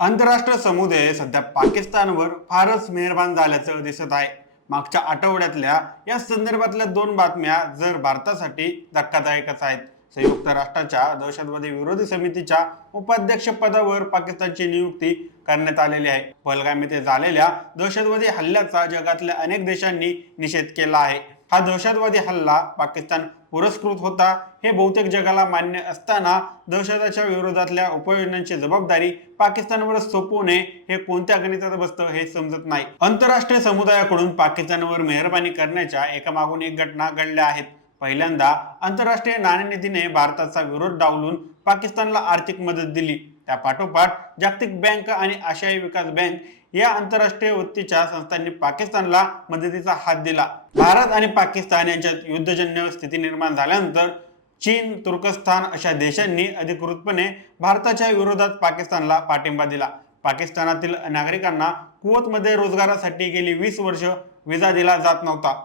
आंतरराष्ट्रीय समुदाय सध्या पाकिस्तानवर फारच मेहरबान झाल्याचं दिसत आहे. मागच्या आठवड्यातल्या या संदर्भातल्या दोन बातम्या जर भारतासाठी धक्कादायकच आहेत. संयुक्त राष्ट्राच्या दहशतवादी विरोधी समितीच्या उपाध्यक्ष पदावर पाकिस्तानची नियुक्ती करण्यात आलेली आहे. पहलगाम येथे झालेल्या दहशतवादी हल्ल्याचा जगातल्या अनेक देशांनी निषेध केला आहे. हा दहशतवादी हल्ला पाकिस्तान पुरस्कृत होता हे बहुतेक जगाला मान्य असताना दहशताच्या विरोधातल्या उपाययोजनांची जबाबदारी पाकिस्तानवर सोपवणे हे कोणत्या गणितात बसतं हे समजत नाही. आंतरराष्ट्रीय समुदायाकडून पाकिस्तानवर मेहरबानी करण्याच्या एकामागून एक घटना घडल्या आहेत. पहिल्यांदा आंतरराष्ट्रीय नाणेनिधीने भारताचा विरोध डावलून पाकिस्तानला आर्थिक मदत दिली. त्या पाठोपाठ जागतिक बँक आणि आशियाई विकास बँक या आंतरराष्ट्रीय वतीच्या संस्थांनी पाकिस्तानला मदतीचा हात दिला. भारत आणि पाकिस्तान यांच्यात युद्धजन्य स्थिती निर्माण झाल्यानंतर चीन, तुर्कस्तान अशा देशांनी अधिकृतपणे भारताच्या विरोधात पाकिस्तानला पाठिंबा दिला. पाकिस्तानातील नागरिकांना कुवतमध्ये रोजगारासाठी गेली 20 वर्ष व्हिसा दिला जात नव्हता.